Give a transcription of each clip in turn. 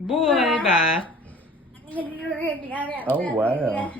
Boy, bye. Oh, wow.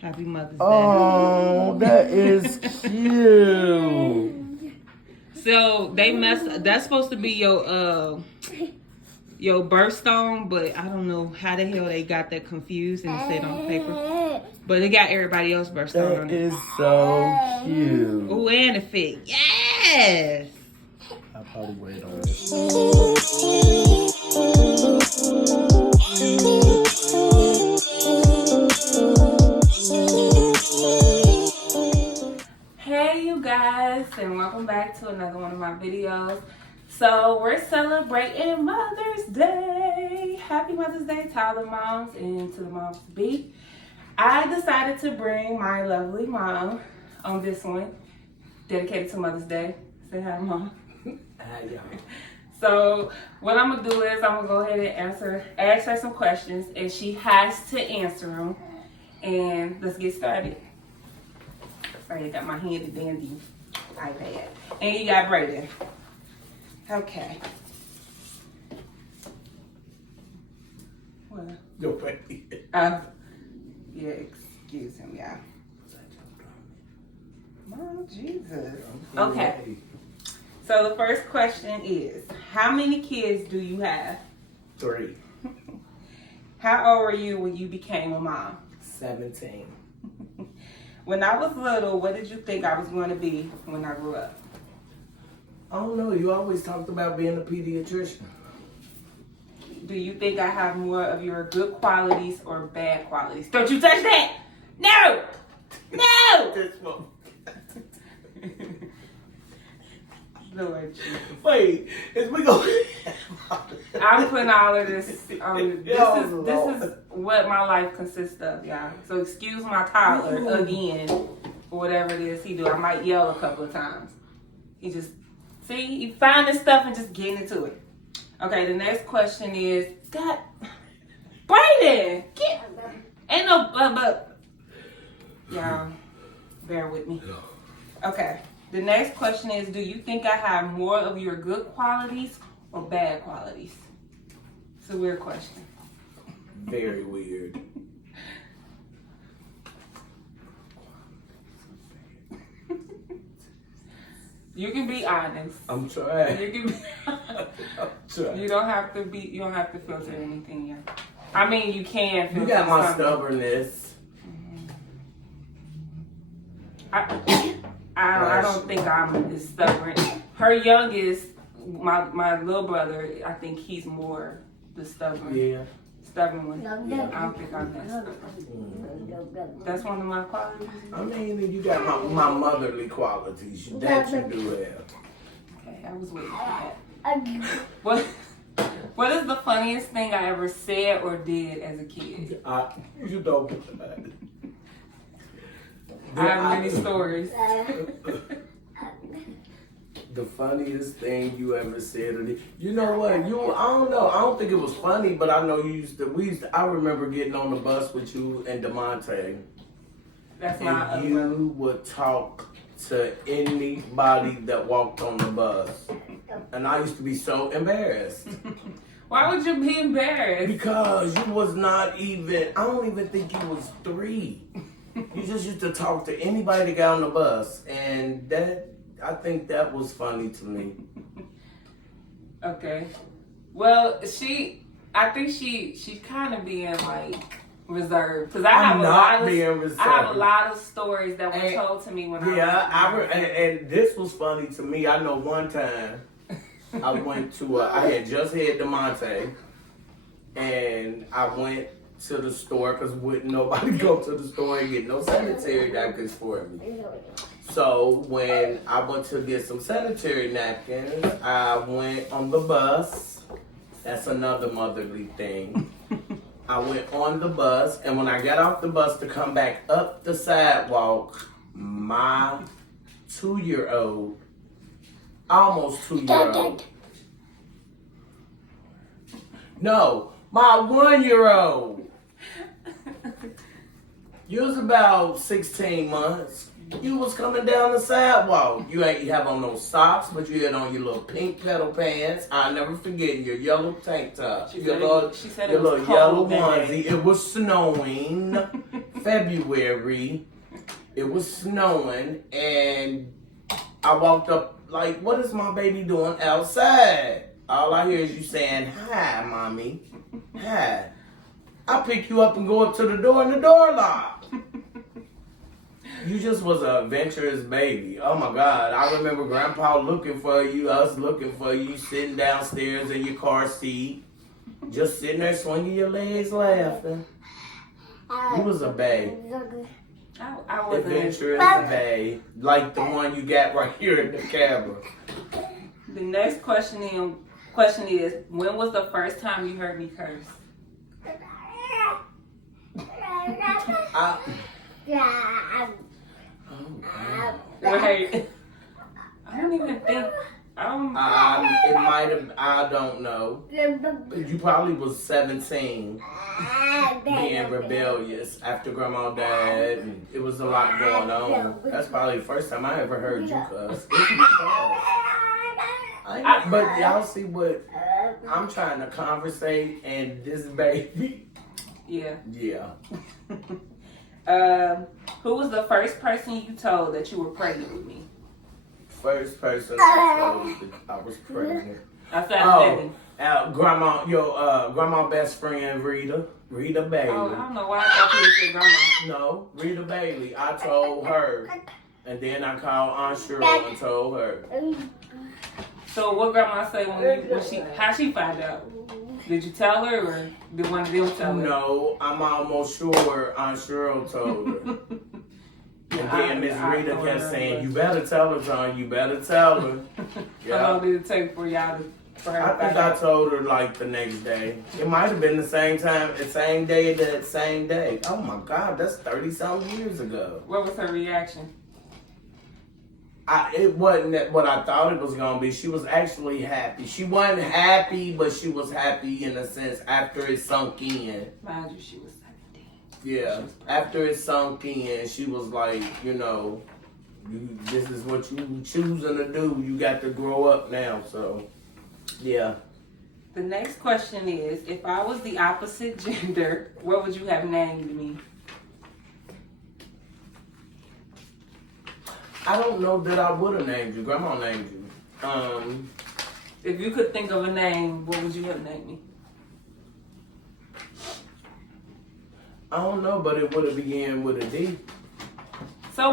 Happy Mother's Day. Oh, that is cute. So they messed. That's supposed to be your birthstone, but I don't know how the hell they got that confused and said on paper. But they got everybody else's birthstone on That it. is so cute. Ooh, and a fit. Yes. I'll probably wait on this. Hey you guys, and welcome back to another one of my videos. So we're celebrating Mother's Day. Happy Mother's Day to all the moms and to the moms to be. I decided to bring my lovely mom on this one, dedicated to Mother's Day. Say hi, Mom. Hi, y'all. So what I'm gonna do is I'm gonna go ahead and ask her some questions, and she has to answer them. And let's get started. Sorry, I got my handy dandy iPad, and you got Brayden. Okay. What? Go baby. Yeah, excuse him, y'all. Oh, Jesus. Okay. So the first question is, how many kids do you have? 3. How old were you when you became a mom? 17. When I was little, what did you think I was going to be when I grew up? I don't know. You always talked about being a pediatrician. Do you think I have more of your good qualities or bad qualities? Don't you touch that! No! No! This one. Lord Jesus. Wait, is we going? I'm putting all of this on. This is what my life consists of, y'all. So excuse my toddler again for whatever it is he do. I might yell a couple of times. He find this stuff and just getting into it. Okay, the next question is, God, Brayden, ain't no but. Y'all, bear with me. Okay. The next question is, do you think I have more of your good qualities or bad qualities? It's a weird question. Very weird. You can be honest. I'm trying. You can be I'm trying. You don't have to filter anything yet. I mean, you can filter. You got my something. stubbornness. I don't think I'm as stubborn. Her youngest, my little brother, I think he's more the stubborn one. I don't think I'm that stubborn. That's one of my qualities. I mean, you got my motherly qualities. That you do have. Okay, I was waiting for that. What is the funniest thing I ever said or did as a kid? You don't. I have many stories. The funniest thing you ever said or did. You know what? I don't know. I don't think it was funny, but I know I remember getting on the bus with you and DeMonte. That's my and you would talk to anybody that walked on the bus. And I used to be so embarrassed. Why would you be embarrassed? Because you was not even, I don't even think you was 3. You just used to talk to anybody that got on the bus, and I think that was funny to me. Okay. Well, I think she's kind of being like reserved because I have a lot of stories that were told to me when and this was funny to me. I know one time I went to I had just had DeMonte, and I went to the store because wouldn't nobody go to the store and get no sanitary napkins for me. So when I went to get some sanitary napkins, I went on the bus. That's another motherly thing. I went on the bus, and when I got off the bus to come back up the sidewalk, my 2-year-old, almost 2-year-old. No, my 1-year-old. You was about 16 months. You was coming down the sidewalk. You ain't have on no socks, but you had on your little pink pedal pants. I'll never forget your yellow tank top. She Your said your it was little yellow cold that day. onesie. It was snowing. February. It was snowing, and I walked up like, what is my baby doing outside? All I hear is you saying, hi, mommy. Hi. I pick you up and go up to the door, and the door locked. You just was an adventurous baby. Oh my God. I remember Grandpa looking for you, us looking for you, sitting downstairs in your car seat, just sitting there swinging your legs laughing. You was a babe. I wasn't. Adventurous babe. Like the one you got right here in the camera. The next question is, when was the first time you heard me curse? Right. I don't even think. It might have, I don't know. You probably was 17, being rebellious after Grandma died, and it was a lot going on. That's probably the first time I ever heard you cuss. But y'all see what I'm trying to conversate, and this baby. Yeah. Yeah. Who was the first person you told that you were pregnant with me? First person I told that I was pregnant. Outside of Grandma, grandma best friend Rita Bailey. Oh, I don't know why I thought you said grandma. No, Rita Bailey. I told her, and then I called Aunt Cheryl and told her. So what grandma say how she find out? Did you tell her, or did one of them tell her? No, I'm almost sure Aunt Cheryl told her. And then Miss Rita kept saying, "You better tell her, John. You better tell her." Yeah. How long did it take for y'all to? I think I told her like the next day. It might have been the same time, the same day, that same day. Oh my God, that's 30-something years ago. What was her reaction? It wasn't what I thought it was gonna be. She was actually happy. She wasn't happy, but she was happy in a sense after it sunk in. Mind you, she was 17. Yeah, after it sunk in, she was like, this is what you choosing to do. You got to grow up now. So, yeah. The next question is, if I was the opposite gender, what would you have named me? I don't know that I would have named you. Grandma named you. If you could think of a name, what would you have named me? I don't know, but it would have began with a D. So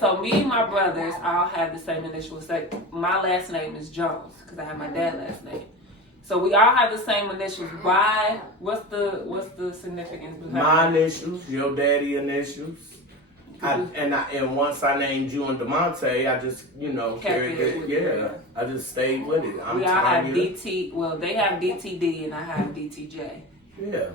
so me and my brothers all have the same initials. Like my last name is Jones because I have my dad's last name. So we all have the same initials. Why? What's the significance behind my initials? Your daddy initials. And once I named you and DeMonte, I just carried it. Yeah, I just stayed with it. We all have DT. Well, they have DTD and I have DTJ. Yeah.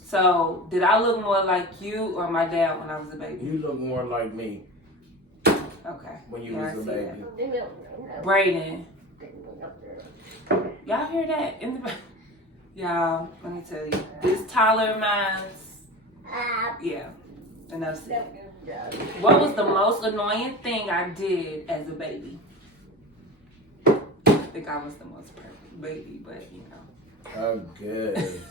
So did I look more like you or my dad when I was a baby? You look more like me. Okay. When you was a baby. Brayden. Y'all hear that in the back? Y'all, let me tell you. This Tyler mine's. Yeah. Enough said. What was the most annoying thing I did as a baby? I think I was the most perfect baby, but Oh, good.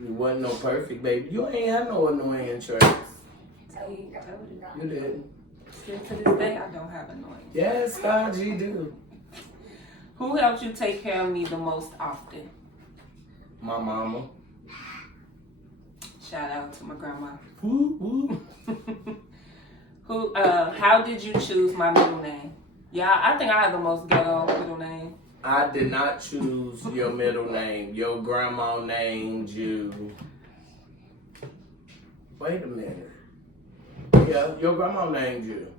You wasn't no perfect baby. You ain't had no annoying traits. See, I told you. You didn't. Still to this day, I don't have annoying. Yes, God, you do. Who helped you take care of me the most often? My mama. Shout out to my grandma. Woo, woo. How did you choose my middle name? Yeah, I think I have the most ghetto middle name. I did not choose your middle name. Your grandma named you. Wait a minute. Yeah, your grandma named you.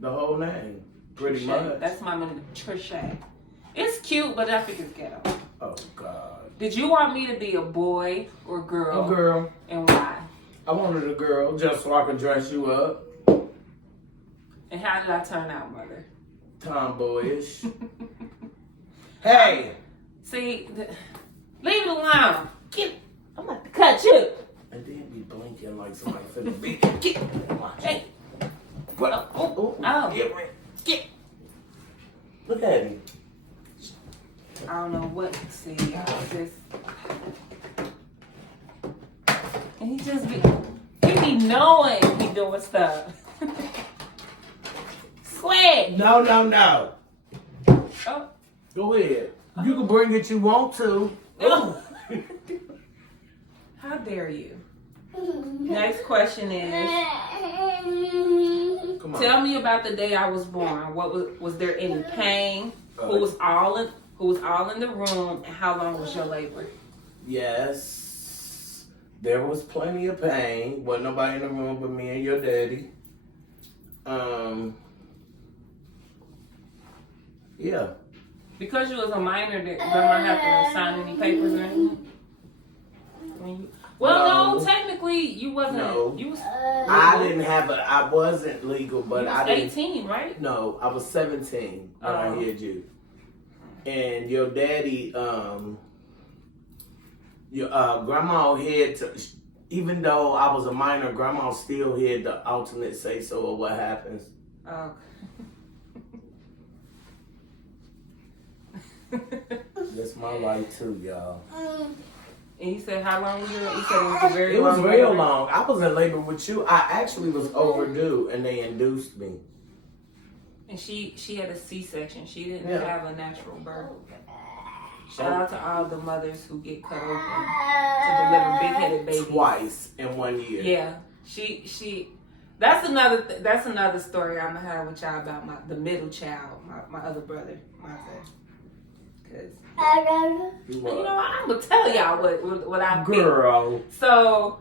The whole name. Pretty much. That's my middle name, Trisha. It's cute, but I think it's ghetto. Oh, God. Did you want me to be a boy or girl? A girl. And why? I wanted a girl just so I could dress you up. And how did I turn out, mother? Tomboyish. Hey! See, leave it alone. I'm about to cut you. And then be blinking like somebody finna be. Watch Hey. it. What? Oh. Get. Look at him. I don't know what to see. I just, and he be knowing he doing stuff. Swag. No. Oh. Go ahead. You can bring it you want to. Oh. How dare you? Next question is, Come on. tell me about the day I was born. What was there any pain? Who was all in the room, and how long was your labor? Yes. There was plenty of pain. Wasn't nobody in the room but me and your daddy. Yeah. Because you was a minor, did grandma have to sign any papers or anything? No, technically you wasn't. No. You was. I wasn't legal, but You was I didn't. 18, right? No, I was 17 when I hid you. And your daddy, your grandma had to, even though I was a minor, grandma still had the ultimate say so of what happens. Oh. That's my life too, y'all. And you said how long was it? You said it was a very It was long real labor? long. I was in labor with you. I actually was overdue, and they induced me. And she had a C-section. She didn't Yeah. have a natural birth. Shout out to all the mothers who get cut open to deliver big-headed babies. Twice in 1 year. Yeah, she. That's another story I'm gonna have with y'all about the middle child, my other brother, because you know I'm gonna tell y'all what I feel. Girl. So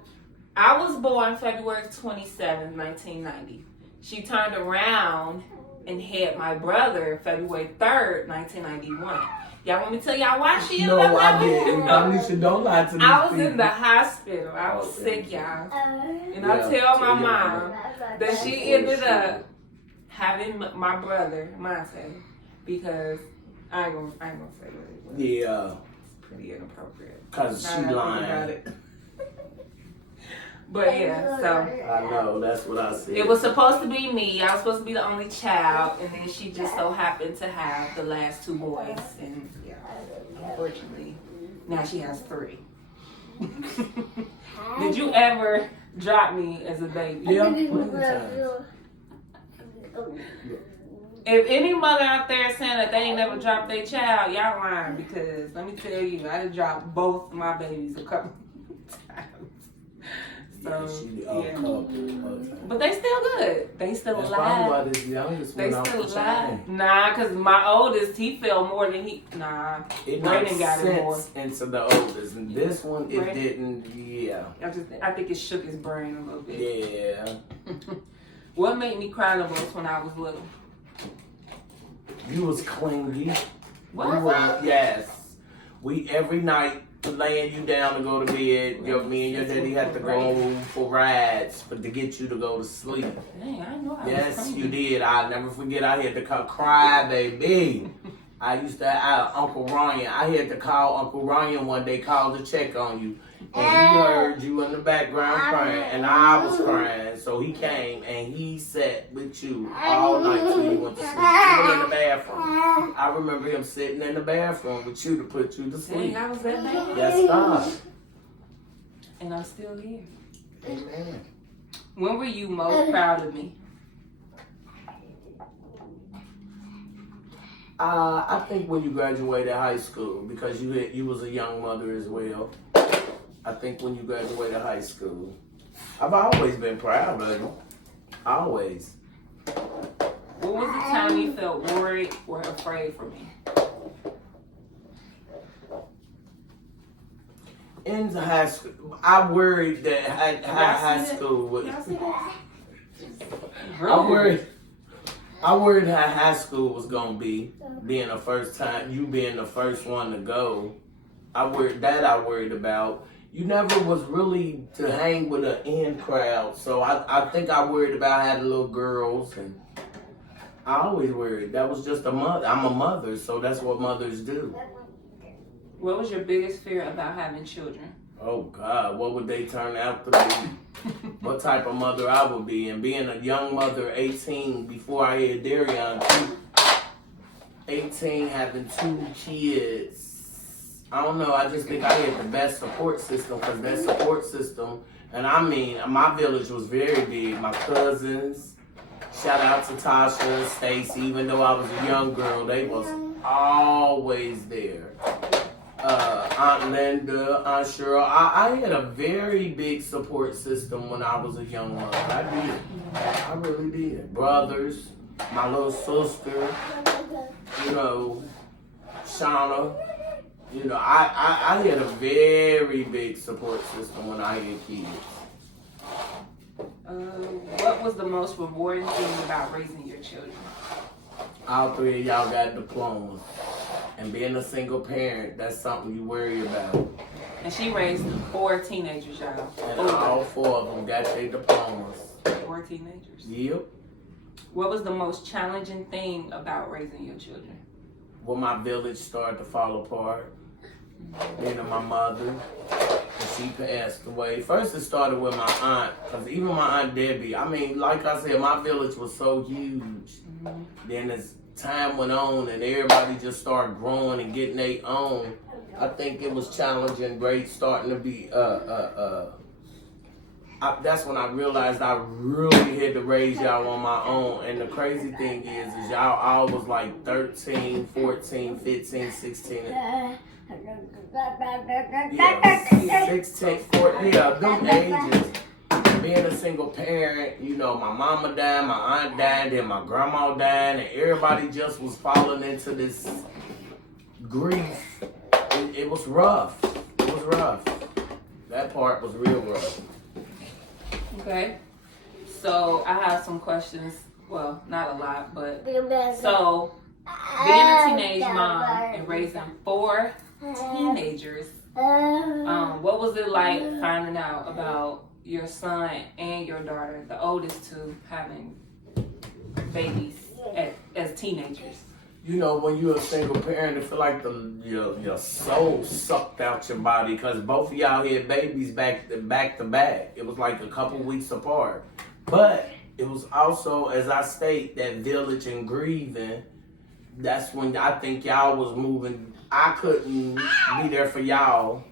I was born February 27, 1990. She turned around and had my brother February 3rd, 1991. Y'all want me to tell y'all why she ended up No, I having didn't. Alicia, don't lie to me. I was in the hospital. I was sick, y'all. And I tell my mom that she ended up having my brother, Monte, because I ain't gonna say what it was. Yeah. It's pretty inappropriate. Cause Now she that I think lying. about it. But yeah, so I know, that's what I said. it was supposed to be me. I was supposed to be the only child, and then she just so happened to have the last two boys, and yeah, unfortunately, now she has 3. Did you ever drop me as a baby? Yeah, plenty of times. If any mother out there saying that they ain't never dropped their child, y'all lying, because let me tell you, I done dropped both my babies a couple times. So, yeah. But they still good. They still That's alive. probably why this youngest They went off still the alive. chain. Nah, because my oldest, he fell more than he. Nah. It Brandon made got it more. sense into the oldest. And this one, it Brandon? didn't, yeah. I think it shook his brain a little bit. Yeah. What made me cry the most when I was little? You was clingy. What? We were, yes. We, every night, laying you down to go to bed, me and your daddy had to go for rides, but to get you to go to sleep. Dang, I know I was Yes, crazy. you did. I'll never forget. I had to cry, baby. I used to, Uncle Ryan. I had to call Uncle Ryan one day, call to check on you. And he heard you in the background crying, and I was crying. So he came and he sat with you all night till you went to sleep. Even in the bathroom. I remember him sitting in the bathroom with you to put you to sleep. Dang, I was that bad. Yes, God. And I'm still here. Amen. When were you most proud of me? I think when you graduated high school, because you was a young mother as well. I think when you graduated high school, I've always been proud of you. Always. What was the time you felt worried or afraid for me? In high school, I worried that high school was. Y'all see that? I worried how high school was gonna be, being the first time, you being the first one to go. I worried about. You never was really to hang with an in crowd, so I think I worried about having little girls, and I always worried. That was just a mother. I'm a mother, so that's what mothers do. What was your biggest fear about having children? Oh God, what would they turn out to be? What type of mother I would be? And being a young mother, 18, before I had Darian, 18, having 2 kids. I don't know, I just think I had the best support system, because that support system, and I mean, my village was very big. My cousins, shout out to Tasha and Stacy, even though I was a young girl, they was always there. Aunt Linda, Aunt Cheryl. I had a very big support system when I was a young mother. I did. I really did. Brothers, my little sister, you know, Shauna. You know, I had a very big support system when I had kids. What was the most rewarding thing about raising your children? All 3 of y'all got diplomas. And being a single parent, that's something you worry about. And she raised 4 teenagers, y'all. And all 4 of them got their diplomas. 4 teenagers. Yep. What was the most challenging thing about raising your children? When my village started to fall apart, being my mother, and she passed away. First it started with my aunt, because even my Aunt Debbie, I mean, like I said, my village was so huge. Mm-hmm. Then as time went on and everybody just started growing and getting their own, I think it was challenging, great, starting to be, that's when I realized I really had to raise y'all on my own. And the crazy thing is y'all all was like 13, 14, 15, 16. Yeah, 16, 14, yeah, them ages. Being a single parent, you know, my mama died, my aunt died, then my grandma died, and everybody just was falling into this grief. It was rough. It was rough. That part was real rough. Okay. So I have some questions. Well, not a lot, but so being a teenage mom and raising 4 teenagers, what was it like finding out about your son and your daughter, the oldest 2, having babies as teenagers? You know, when you're a single parent, it feel like your soul sucked out your body, because both of y'all had babies back to back. It was like a couple weeks apart. But it was also, as I state, that village and grieving. That's when I think y'all was moving. I couldn't be there for y'all.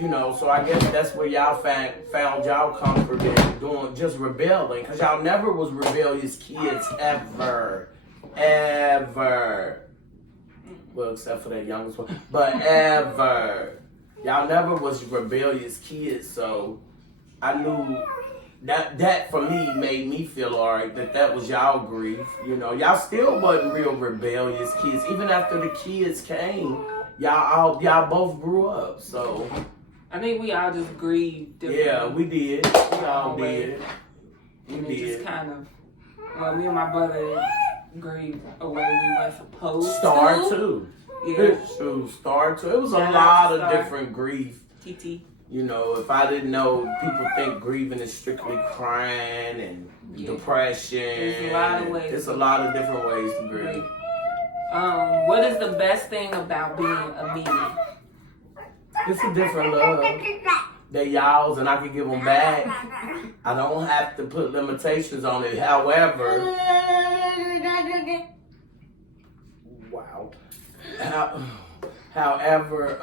You know, so I guess that's where y'all found y'all comfort in doing, just rebelling. Because y'all never was rebellious kids, ever. Well, except for that youngest one. But ever. Y'all never was rebellious kids, so I knew that for me made me feel alright, that was y'all grief. You know, y'all still wasn't real rebellious kids. Even after the kids came, y'all both grew up, so. I think we all just grieved differently. Yeah, we did. We all did. We and did. It just kind of, well, me and my brother grieved a way we weren't supposed to. Star too. Yeah. True. Star too. It was Shout a out lot to of Star. different grief. TT. You know, if I didn't know, people think grieving is strictly crying and depression. There's a lot of ways. There's a lot of different ways to grieve. What is the best thing about being a me? It's a different love. They're y'all's and I can give them back. I don't have to put limitations on it. However, wow. However,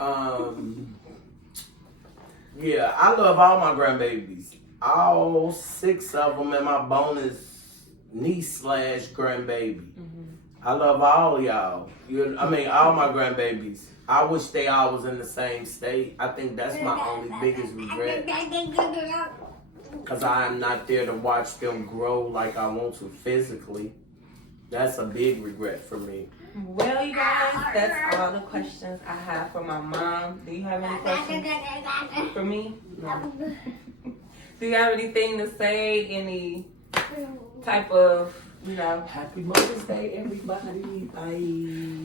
yeah, I love all my grandbabies. All 6 of them and my bonus niece / grandbaby. Mm-hmm. I love all of y'all. All my grandbabies. I wish they all was in the same state. I think that's my only biggest regret. Because I am not there to watch them grow like I want to physically. That's a big regret for me. Well, you guys, that's all the questions I have for my mom. Do you have any questions for me? No. Do you have anything to say? Any type of, Happy Mother's Day, everybody. Bye.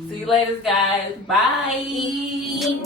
See you later, guys. Bye.